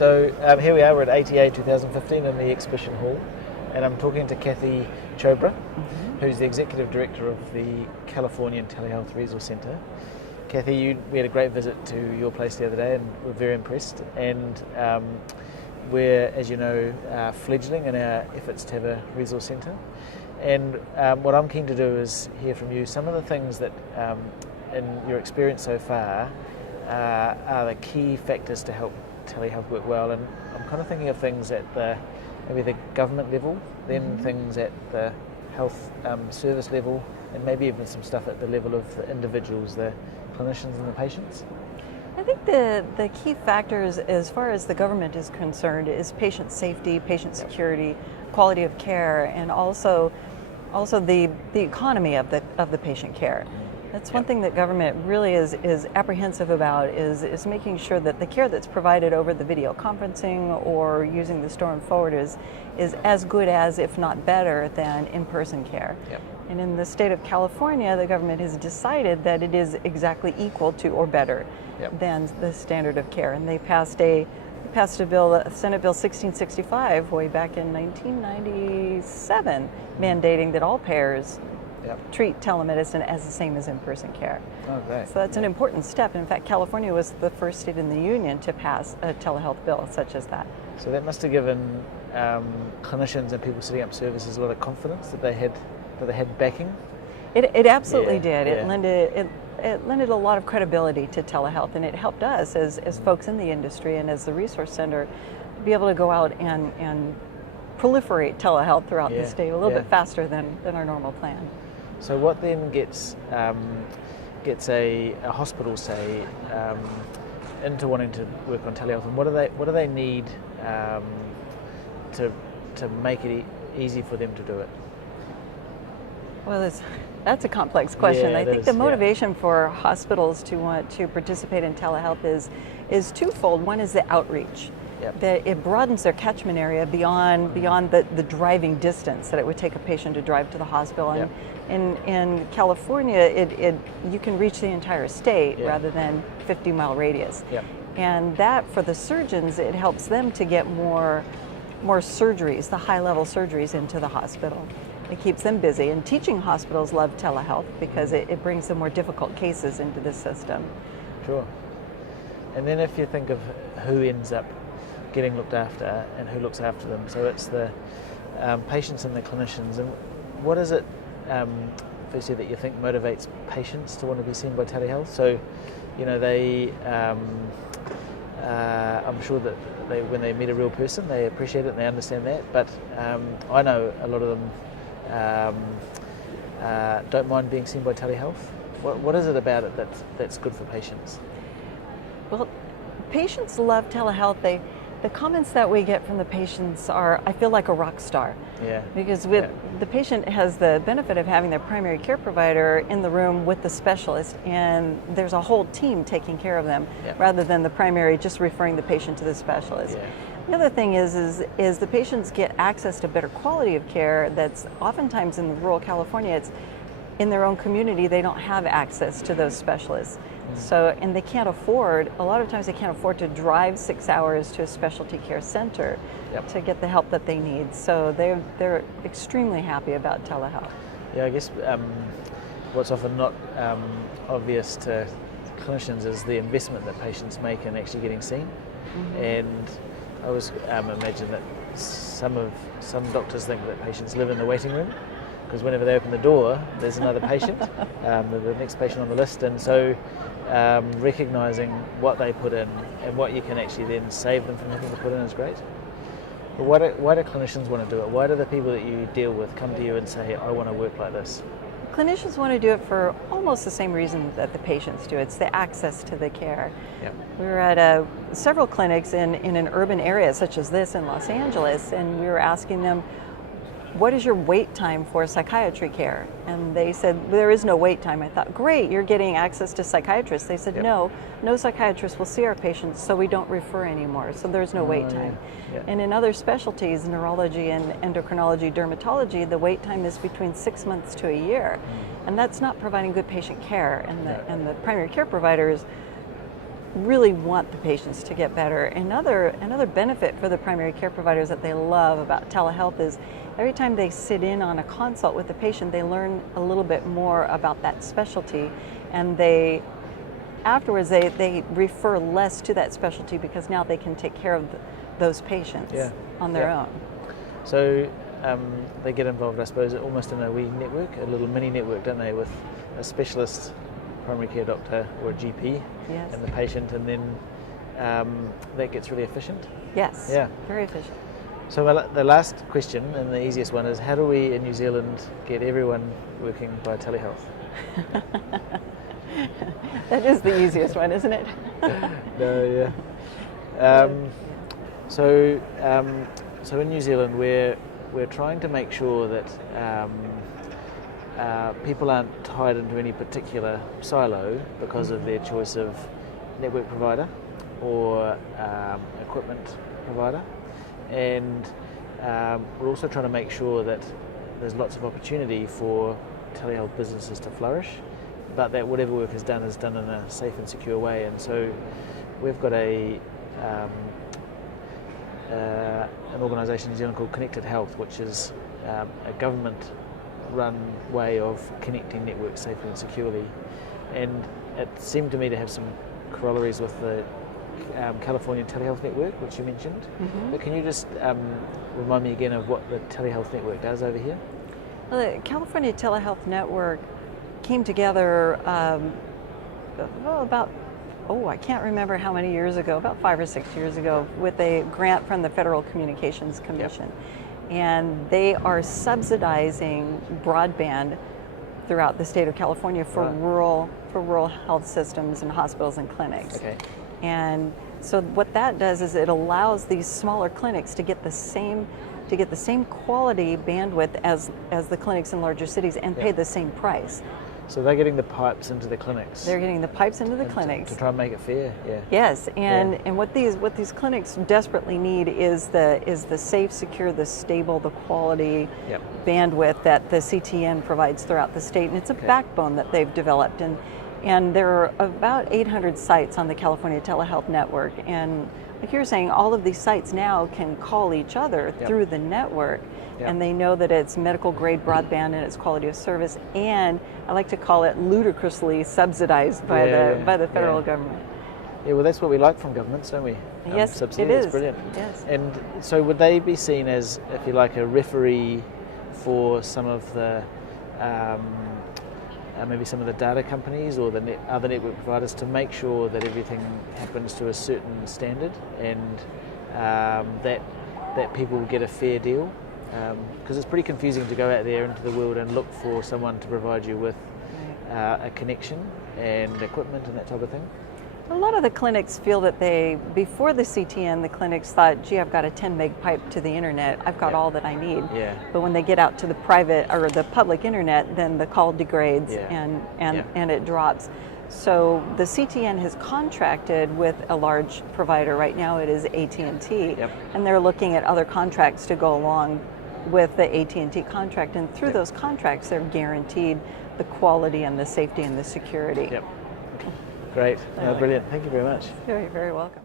So here we are, we're at ATA 2015 in the exhibition hall, and I'm talking to Kathy Chorba, who's the Executive Director of the Californian Telehealth Resource Centre. Kathy, we had a great visit to your place the other day and we're very impressed, and we're, as you know, fledgling in our efforts to have a resource centre. And what I'm keen to do is hear from you some of the things that, in your experience so far, are the key factors to help telehealth work well. And I'm kind of thinking of things at maybe the government level, then things at the health service level, and maybe even some stuff at the level of the individuals, the clinicians and the patients. I think the key factors as far as the government is concerned is patient safety, patient security, quality of care, and also the economy of the patient care. That's one thing that government really is apprehensive about is making sure that the care that's provided over the video conferencing or using the store and forward is as good as, if not better, than in-person care. Yep. And in the state of California, the government has decided that it is exactly equal to or better than the standard of care. And they passed a bill, Senate Bill 1665, way back in 1997, mandating that all payers treat telemedicine as the same as in-person care. Oh, great. So that's an important step. In fact, California was the first state in the union to pass a telehealth bill such as that. So that must have given clinicians and people setting up services a lot of confidence that they had backing. It absolutely did. Yeah. It lended a lot of credibility to telehealth, and it helped us as folks in the industry and as the resource center be able to go out and proliferate telehealth throughout the state a little bit faster than our normal plan. So what then gets a hospital, say, into wanting to work on telehealth, and what do they need to make it easy for them to do it? Well, that's a complex question. I think the motivation for hospitals to want to participate in telehealth is twofold. One is the outreach. That it broadens their catchment area beyond the driving distance that it would take a patient to drive to the hospital. And in California, you can reach the entire state rather than 50-mile radius. And that, for the surgeons, it helps them to get more surgeries, the high-level surgeries, into the hospital. It keeps them busy, and teaching hospitals love telehealth because it brings the more difficult cases into the system. Sure. And then if you think of who ends up getting looked after and who looks after them, so it's the patients and the clinicians, and what is it, firstly, that you think motivates patients to want to be seen by telehealth? So, you know, they, I'm sure that when they meet a real person, they appreciate it and they understand that, but I know a lot of them don't mind being seen by telehealth. What is it about it that's good for patients? Well, patients love telehealth. The comments that we get from the patients are, I feel like a rock star. Yeah. Because the patient has the benefit of having their primary care provider in the room with the specialist, and there's a whole team taking care of them rather than the primary just referring the patient to the specialist. The other thing is the patients get access to better quality of care that's oftentimes in rural California, it's in their own community, they don't have access to those specialists. So, and they can't afford, a lot of times they can't afford to drive 6 hours to a specialty care center to get the help that they need. So they're extremely happy about telehealth. Yeah, I guess what's often not obvious to clinicians is the investment that patients make in actually getting seen. And I always imagine that some doctors think that patients live in the waiting room, because whenever they open the door, there's another patient, the next patient on the list, and so recognising what they put in and what you can actually then save them from having to put in is great. But why do clinicians want to do it? Why do the people that you deal with come to you and say, I want to work like this? Clinicians want to do it for almost the same reason that the patients do. It's the access to the care. We were at several clinics in an urban area such as this in Los Angeles, and we were asking them, what is your wait time for psychiatry care? And they said, there is no wait time. I thought, great, you're getting access to psychiatrists. They said, no psychiatrist will see our patients, so we don't refer anymore, so there's no wait time. And in other specialties, neurology and endocrinology, dermatology, the wait time is between 6 months to a year. And that's not providing good patient care. And the primary care providers really want the patients to get better. Another benefit for the primary care providers that they love about telehealth is every time they sit in on a consult with the patient, they learn a little bit more about that specialty, and afterwards they refer less to that specialty because now they can take care of those patients on their own. So they get involved, I suppose, almost in a wee network, a little mini network, don't they, with a specialist primary care doctor or a GP and the patient, and then that gets really efficient. Yes. Yeah. Very efficient. So the last question, and the easiest one, is how do we in New Zealand get everyone working by telehealth? That is the easiest one, isn't it? No, yeah. So in New Zealand, we're trying to make sure that people aren't tied into any particular silo because of their choice of network provider or equipment provider, and we're also trying to make sure that there's lots of opportunity for telehealth businesses to flourish, but that whatever work is done in a safe and secure way. And so we've got an organisation in New Zealand called Connected Health, which is a government-run way of connecting networks safely and securely. And it seemed to me to have some corollaries with the California Telehealth Network, which you mentioned. Mm-hmm. But can you just remind me again of what the Telehealth Network does over here? Well, the California Telehealth Network came together I can't remember how many years ago, about 5 or 6 years ago, with a grant from the Federal Communications Commission. Yep. And they are subsidizing broadband throughout the state of California for rural health systems and hospitals and clinics. Okay. And so what that does is it allows these smaller clinics to get the same quality bandwidth as the clinics in larger cities and pay the same price. So they're getting the pipes into the clinics. They're getting the pipes into the clinics to try and make it fair. Yeah. Yes, and what these clinics desperately need is the safe, secure, the stable, the quality bandwidth that the CTN provides throughout the state, and it's a backbone that they've developed. And there are about 800 sites on the California Telehealth Network, and like you're saying, all of these sites now can call each other through the network, and they know that it's medical grade broadband and it's quality of service, and I like to call it ludicrously subsidized by the federal government. Yeah, well, that's what we like from governments, don't we? Yes, subsidy. it is. It's brilliant. Yes. And so would they be seen as, if you like, a referee for some of the maybe some of the data companies or the other network providers to make sure that everything happens to a certain standard, and that people get a fair deal? Because it's pretty confusing to go out there into the world and look for someone to provide you with a connection and equipment and that type of thing. A lot of the clinics feel that before the CTN, the clinics thought, gee, I've got a 10 meg pipe to the internet, I've got all that I need. Yeah. But when they get out to the private or the public internet, then the call degrades and it drops. So the CTN has contracted with a large provider. Right now it is AT&T, and they're looking at other contracts to go along with the AT&T contract, and through those contracts they're guaranteed the quality and the safety and the security. Great. Brilliant. Thank you very much. You're very welcome.